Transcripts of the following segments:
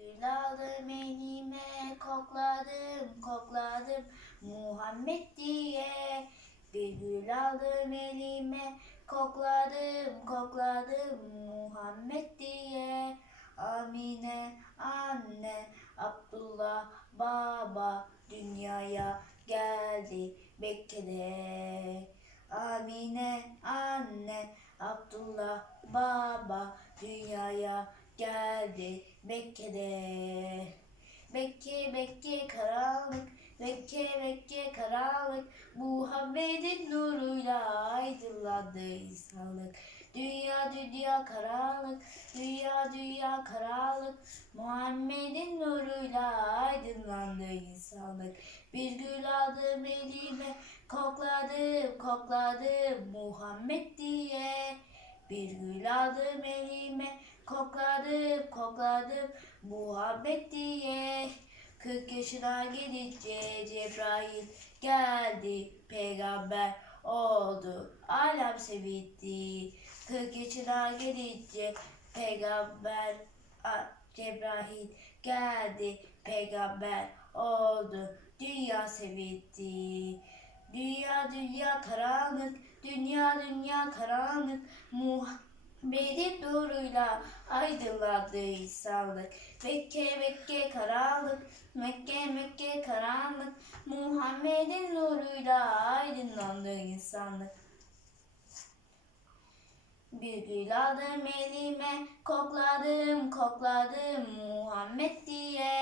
Gül aldım elime kokladım kokladım Muhammed diye. Bir gül aldım elime kokladım kokladım Muhammed diye. Amine anne Abdullah baba dünyaya geldi Mekke'de. Amine anne Abdullah baba dünyaya geldi Mekke'de. Mekke Mekke karanlık, Mekke Mekke karanlık, Muhammed'in nuruyla aydınlandı insanlık. Dünya dünya karanlık, dünya dünya karanlık, Muhammed'in nuruyla aydınlandı insanlık. Bir gül aldım elime, kokladım kokladım Muhammed diye. Bir gül aldım elime, kokladım kokladım Muhabbet diye. Kırk yaşına gelince Cebrail geldi, peygamber oldu, alem sevildi. Kırk yaşına gelince peygamber Cebrail geldi, peygamber oldu, dünya sevildi. Dünya dünya karanlık, dünya dünya karanlık, Muhammed'in nuruyla aydınlandı insanlık. Mekke Mekke karanlık, Mekke Mekke karanlık, Muhammed'in nuruyla aydınlandı insanlık. Bir gül aldım elime, kokladım kokladım Muhammed diye.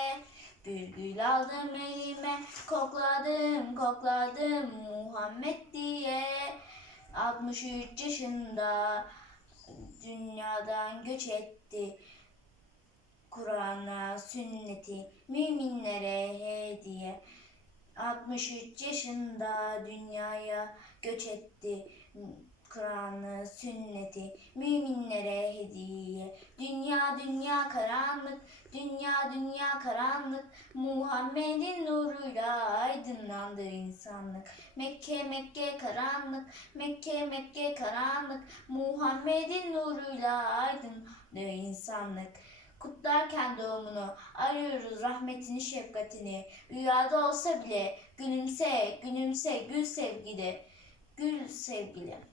Bir gül aldım elime, kokladım kokladım Muhammed diye. 63 yaşında dünyadan göç etti. Kur'an'a, sünneti, müminlere hediye. 63 yaşında dünyaya göç etti. Kur'an'ı, sünneti, karanlık, dünya dünya karanlık. Muhammed'in nuruyla aydınlandı insanlık. Mekke Mekke karanlık, Mekke Mekke karanlık. Muhammed'in nuruyla aydınlandı insanlık. Kutlarken doğumunu arıyoruz rahmetini şefkatini. Rüyada olsa bile gülümse gülümse gül sevgili. Gül sevgili.